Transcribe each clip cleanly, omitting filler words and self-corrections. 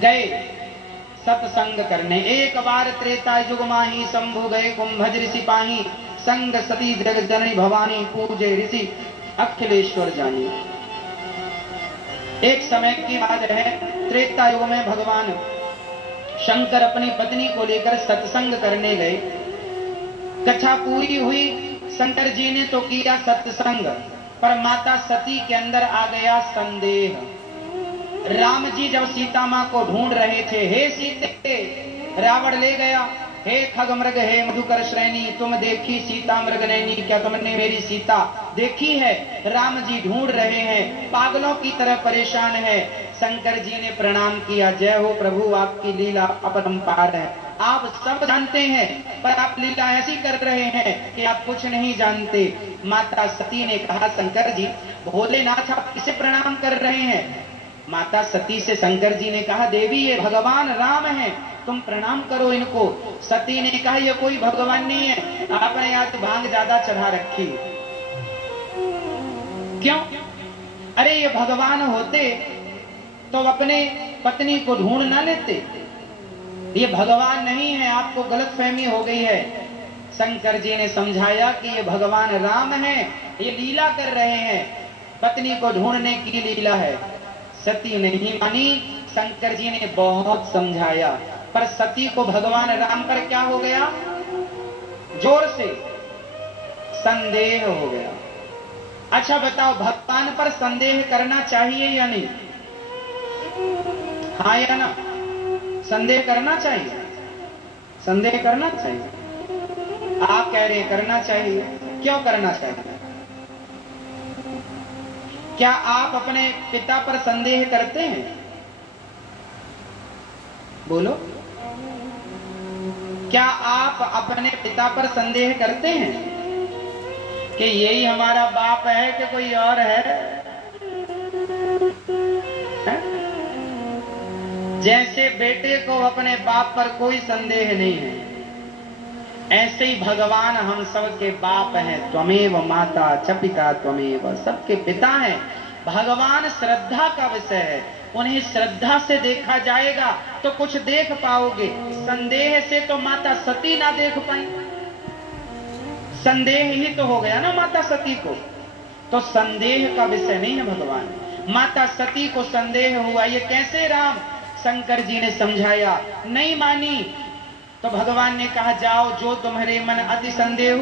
गए सत्संग करने। एक बार त्रेता युग माही शंभु गए कुंभज ऋषि पाही, संग सती जग जननी भवानी पूजे ऋषि अखिलेश्वर जानी। एक समय की बात है, त्रेता युग में भगवान शंकर अपनी पत्नी को लेकर सत्संग करने गए। कथा पूरी हुई, शंकर जी ने तो किया सत्संग, पर माता सती के अंदर आ गया संदेह। राम जी जब सीता मां को ढूंढ रहे थे, हे सीते, रावण ले गया, हे खगमृग हे मधुकर श्रेणी, तुम देखी सीता मृग नैनी, क्या तुमने मेरी सीता देखी है? राम जी ढूंढ रहे हैं, पागलों की तरह परेशान है। शंकर जी ने प्रणाम किया, जय हो प्रभु, आपकी लीला अपरंपार है, आप सब जानते हैं, पर आप लीला ऐसी कर रहे हैं कि आप कुछ नहीं जानते। माता सती ने कहा, शंकर जी, भोलेनाथ आप किसे प्रणाम कर रहे हैं? माता सती से शंकर जी ने कहा, देवी ये भगवान राम हैं, तुम प्रणाम करो इनको। सती ने कहा, ये कोई भगवान नहीं है, आपने आज भांग ज्यादा चढ़ा रखी। क्यों? अरे ये भगवान होते तो अपने पत्नी को ढूंढ ना लेते, ये भगवान नहीं है, आपको गलतफहमी हो गई है। शंकर जी ने समझाया कि ये भगवान राम हैं, ये लीला कर रहे हैं, पत्नी को ढूंढने की लीला है। सती नहीं मानी, शंकर जी ने बहुत समझाया, पर सती को भगवान राम पर क्या हो गया? जोर से संदेह हो गया। अच्छा बताओ, भगवान पर संदेह करना चाहिए या नहीं? हाँ या ना? संदेह करना चाहिए, संदेह करना चाहिए। आप कह रहे हैं करना चाहिए, क्यों करना चाहिए? क्या आप अपने पिता पर संदेह करते हैं? बोलो, क्या आप अपने पिता पर संदेह करते हैं कि यही हमारा बाप है कि कोई और है? जैसे बेटे को अपने बाप पर कोई संदेह नहीं है, ऐसे ही भगवान हम सबके बाप हैं। त्वमेव माता च पिता त्वमेव, सबके पिता हैं। भगवान श्रद्धा का विषय है, उन्हें श्रद्धा से देखा जाएगा तो कुछ देख पाओगे। संदेह से तो माता सती ना देख पाई, संदेह ही तो हो गया ना माता सती को, तो संदेह का विषय नहीं है भगवान। माता सती को संदेह हुआ, ये कैसे राम? शंकर जी ने समझाया, नहीं मानी तो भगवान ने कहा, जाओ जो तुम्हारे मन अति संदेह,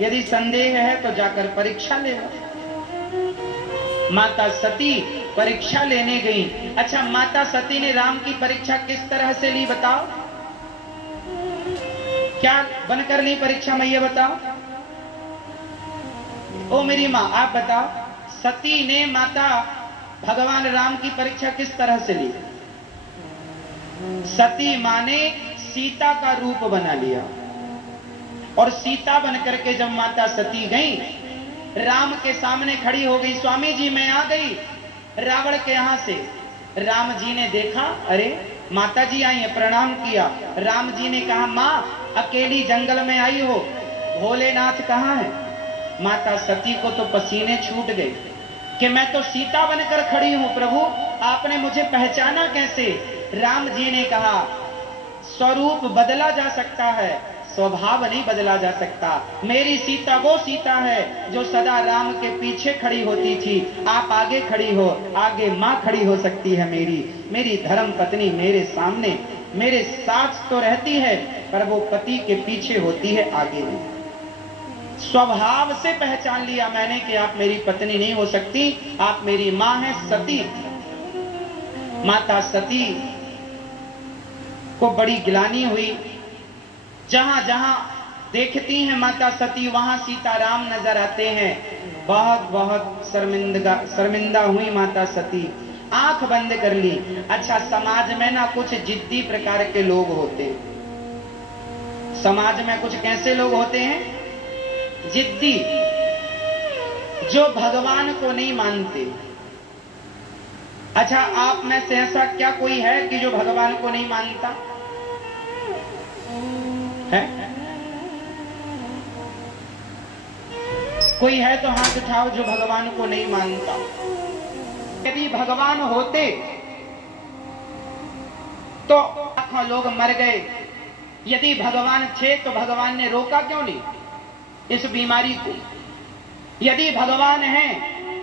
यदि संदेह है तो जाकर परीक्षा ले लो। माता सती परीक्षा लेने गई। अच्छा, माता सती ने राम की परीक्षा किस तरह से ली बताओ? क्या बनकर ली परीक्षा में, ये बताओ। ओ मेरी मां, आप बताओ, सती ने माता भगवान राम की परीक्षा किस तरह से ली? सती मां ने सीता का रूप बना लिया, और सीता बनकर के जब माता सती गई, राम के सामने खड़ी हो गई, स्वामी जी मैं आ गई रावण के यहां से। राम जी ने देखा, अरे माता जी आई है, प्रणाम किया। राम जी ने कहा, मां अकेली जंगल में आई हो, भोलेनाथ कहां है? माता सती को तो पसीने छूट गए कि मैं तो सीता बनकर खड़ी हूं, प्रभु आपने मुझे पहचाना कैसे? राम जी ने कहा, स्वरूप बदला जा सकता है, स्वभाव नहीं बदला जा सकता। मेरी सीता वो सीता है जो सदा राम के पीछे खड़ी होती थी, आप आगे खड़ी हो, आगे मां खड़ी हो सकती है। मेरी धर्म पत्नी मेरे सामने मेरे साथ तो रहती है, पर वो पति के पीछे होती है, आगे नहीं। स्वभाव से पहचान लिया मैंने कि आप मेरी पत्नी नहीं हो सकती, आप मेरी मां हैं सती। माता सती को बड़ी गिलानी हुई, जहां जहां देखती हैं माता सती वहां सीताराम नजर आते हैं। बहुत बहुत शर्मिंदा हुई माता सती, आंख बंद कर ली। अच्छा, समाज में ना कुछ जिद्दी प्रकार के लोग होते हैं। समाज में कुछ कैसे लोग होते हैं? जिद्दी, जो भगवान को नहीं मानते। अच्छा, आप में से ऐसा क्या कोई है कि जो भगवान को नहीं मानता है? कोई है तो हाथ उठाओ जो भगवान को नहीं मानता। यदि भगवान होते तो लाखों लोग मर गए। यदि भगवान थे तो भगवान ने रोका क्यों नहीं इस बीमारी को? यदि भगवान हैं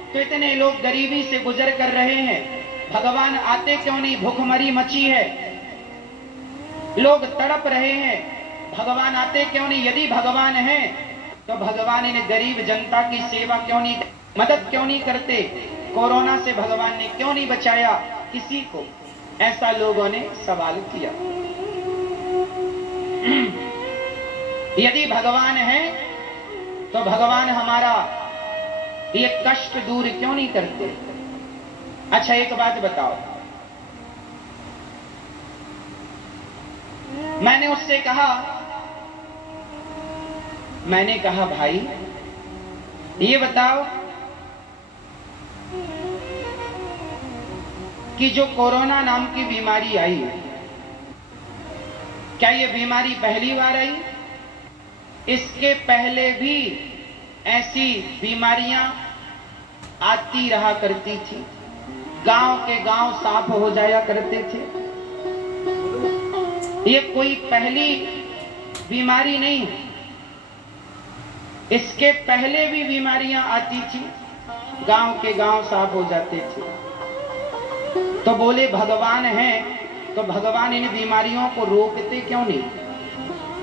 तो इतने लोग गरीबी से गुजर कर रहे हैं, भगवान आते क्यों नहीं? भूखमरी मची है, लोग तड़प रहे हैं, भगवान आते क्यों नहीं? यदि भगवान हैं तो भगवान इन गरीब जनता की सेवा क्यों नहीं, मदद क्यों नहीं करते? कोरोना से भगवान ने क्यों नहीं बचाया किसी को? ऐसा लोगों ने सवाल किया। यदि भगवान है तो भगवान हमारा ये कष्ट दूर क्यों नहीं करते? अच्छा एक बात बताओ, मैंने उससे कहा, मैंने कहा भाई ये बताओ कि जो कोरोना नाम की बीमारी आई, क्या ये बीमारी पहली बार आई? इसके पहले भी ऐसी बीमारियां आती रहा करती थी, गांव के गांव साफ हो जाया करते थे। ये कोई पहली बीमारी नहीं है, इसके पहले भी बीमारियां आती थी, गांव के गांव साफ हो जाते थे। तो बोले भगवान है तो भगवान इन बीमारियों को रोकते क्यों नहीं?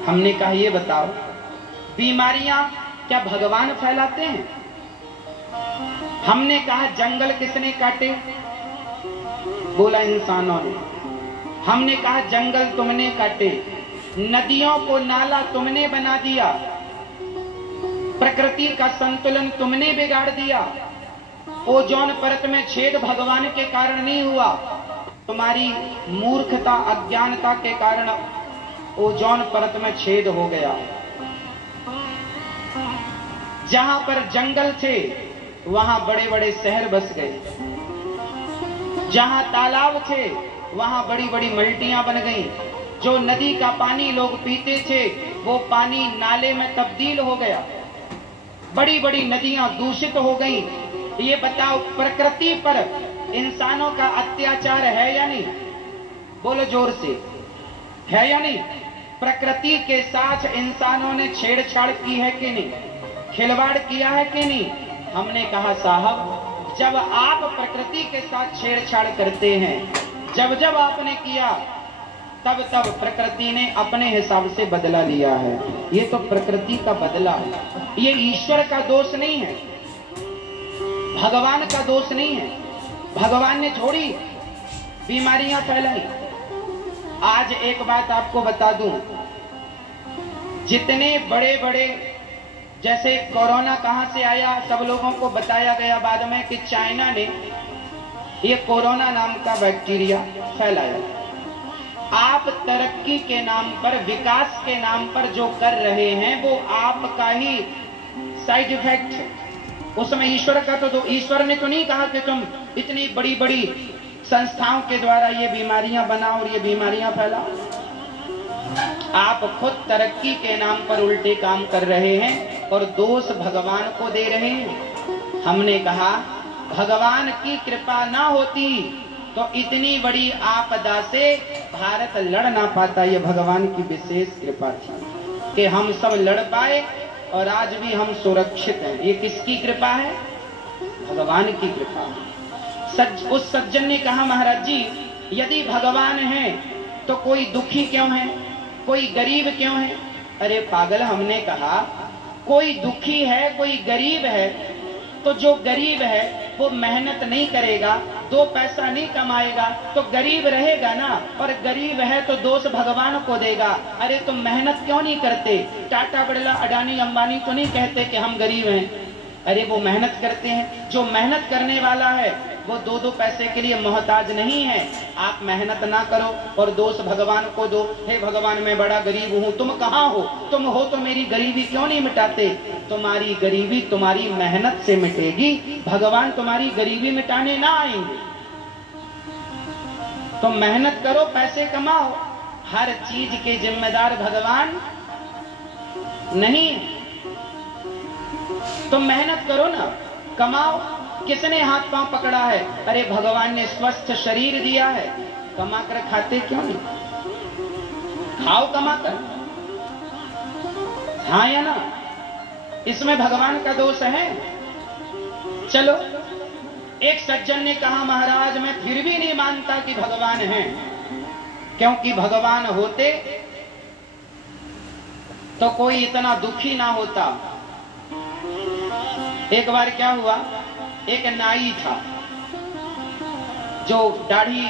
हमने कहा ये बताओ, बीमारियां क्या भगवान फैलाते हैं? हमने कहा जंगल किसने काटे? बोला इंसानों ने। हमने कहा जंगल तुमने काटे, नदियों को नाला तुमने बना दिया, प्रकृति का संतुलन तुमने बिगाड़ दिया। ओजोन परत में छेद भगवान के कारण नहीं हुआ, तुम्हारी मूर्खता अज्ञानता के कारण ओजोन परत में छेद हो गया। जहां पर जंगल थे वहां बड़े बड़े शहर बस गए, जहां तालाब थे वहां बड़ी बड़ी मल्टियां बन गईं। जो नदी का पानी लोग पीते थे वो पानी नाले में तब्दील हो गया, बड़ी बड़ी नदियां दूषित हो गईं। ये बताओ प्रकृति पर इंसानों का अत्याचार है या नहीं? बोलो जोर से, है या नहीं? प्रकृति के साथ इंसानों ने छेड़छाड़ की है कि नहीं? खिलवाड़ किया है कि नहीं? हमने कहा साहब, जब आप प्रकृति के साथ छेड़छाड़ करते हैं, जब जब आपने किया तब तब प्रकृति ने अपने हिसाब से बदला लिया है। ये तो प्रकृति का बदला है, ये ईश्वर का दोष नहीं है, भगवान का दोष नहीं है। भगवान ने थोड़ी बीमारियां फैलाई। आज एक बात आपको बता दूं, जितने बड़े बड़े, जैसे कोरोना कहां से आया सब लोगों को बताया गया बाद में कि चाइना ने ये कोरोना नाम का बैक्टीरिया फैलाया। आप तरक्की के नाम पर, विकास के नाम पर जो कर रहे हैं वो आपका ही साइड इफेक्ट है, उसमें ईश्वर का तो ईश्वर ने तो नहीं कहा कि तुम इतनी बड़ी बड़ी संस्थाओं के द्वारा ये बीमारियां बनाओ और ये बीमारियां फैलाओ। आप खुद तरक्की के नाम पर उल्टे काम कर रहे हैं और दोष भगवान को दे रहे हैं। हमने कहा भगवान की कृपा ना होती तो इतनी बड़ी आपदा से भारत लड़ ना पाता। ये भगवान की विशेष कृपा थी कि हम सब लड़ पाए और आज भी हम सुरक्षित हैं। ये किसकी कृपा है? भगवान की कृपा। उस सज्जन ने कहा महाराज जी, यदि भगवान है तो कोई दुखी क्यों है, कोई गरीब क्यों है? अरे पागल, हमने कहा कोई दुखी है कोई गरीब है तो जो गरीब है वो मेहनत नहीं करेगा, दो पैसा नहीं कमाएगा तो गरीब रहेगा ना, और गरीब है तो दोष भगवान को देगा। अरे तुम मेहनत क्यों नहीं करते? टाटा बिरला अडानी अंबानी तो नहीं कहते कि हम गरीब हैं, अरे वो मेहनत करते हैं। जो मेहनत करने वाला है वो दो दो पैसे के लिए मोहताज नहीं है। आप मेहनत ना करो और दोष भगवान को दो, हे भगवान मैं बड़ा गरीब हूँ, तुम कहाँ हो? तुम हो तो मेरी गरीबी क्यों नहीं मिटाते? तुम्हारी गरीबी तुम्हारी मेहनत से मिटेगी, भगवान तुम्हारी गरीबी मिटाने ना आएंगे। तुम मेहनत करो, पैसे कमाओ, हर चीज के जिम्मेदार भगवान नहीं। तुम मेहनत करो ना, कमाओ। किसने हाथ पांव पकड़ा है? अरे भगवान ने स्वस्थ शरीर दिया है, कमा कर खाते क्यों नहीं? खाओ कमा कर, हाँ या ना? इसमें भगवान का दोष है? चलो, एक सज्जन ने कहा महाराज मैं फिर भी नहीं मानता कि भगवान है, क्योंकि भगवान होते तो कोई इतना दुखी ना होता। एक बार क्या हुआ, एक नाई था जो दाढ़ी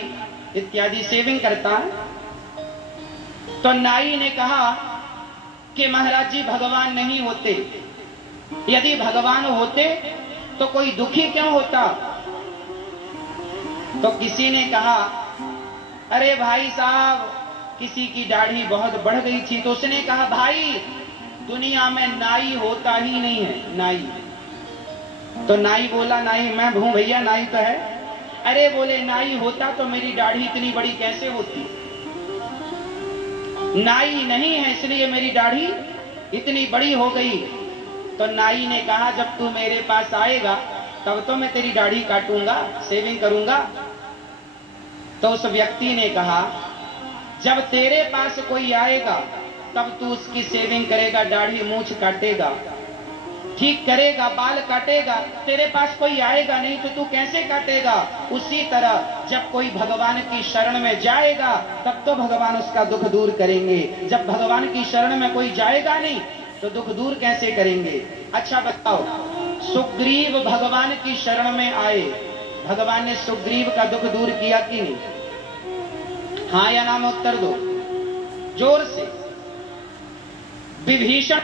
इत्यादि शेविंग करता है, तो नाई ने कहा कि महाराज जी भगवान नहीं होते, यदि भगवान होते तो कोई दुखी क्यों होता? तो किसी ने कहा अरे भाई साहब, किसी की दाढ़ी बहुत बढ़ गई थी, तो उसने कहा भाई दुनिया में नाई होता ही नहीं है, नाई। तो नाई बोला नाई मैं हूं भैया, नाई तो है। अरे बोले नाई होता तो मेरी दाढ़ी इतनी बड़ी कैसे होती? नाई नहीं है इसलिए मेरी दाढ़ी इतनी बड़ी हो गई। तो नाई ने कहा जब तू मेरे पास आएगा तब तो मैं तेरी दाढ़ी काटूंगा, शेविंग करूंगा। तो उस व्यक्ति ने कहा जब तेरे पास कोई आएगा तब तू उसकी शेविंग करेगा, दाढ़ी मूंछ काटेगा, ठीक करेगा, बाल काटेगा। तेरे पास कोई आएगा नहीं तो तू कैसे काटेगा? उसी तरह जब कोई भगवान की शरण में जाएगा तब तो भगवान उसका दुख दूर करेंगे। जब भगवान की शरण में कोई जाएगा नहीं तो दुख दूर कैसे करेंगे? अच्छा बताओ, सुग्रीव भगवान की शरण में आए, भगवान ने सुग्रीव का दुख दूर किया कि नहीं? हाँ या ना में उत्तर दो जोर से। विभीषण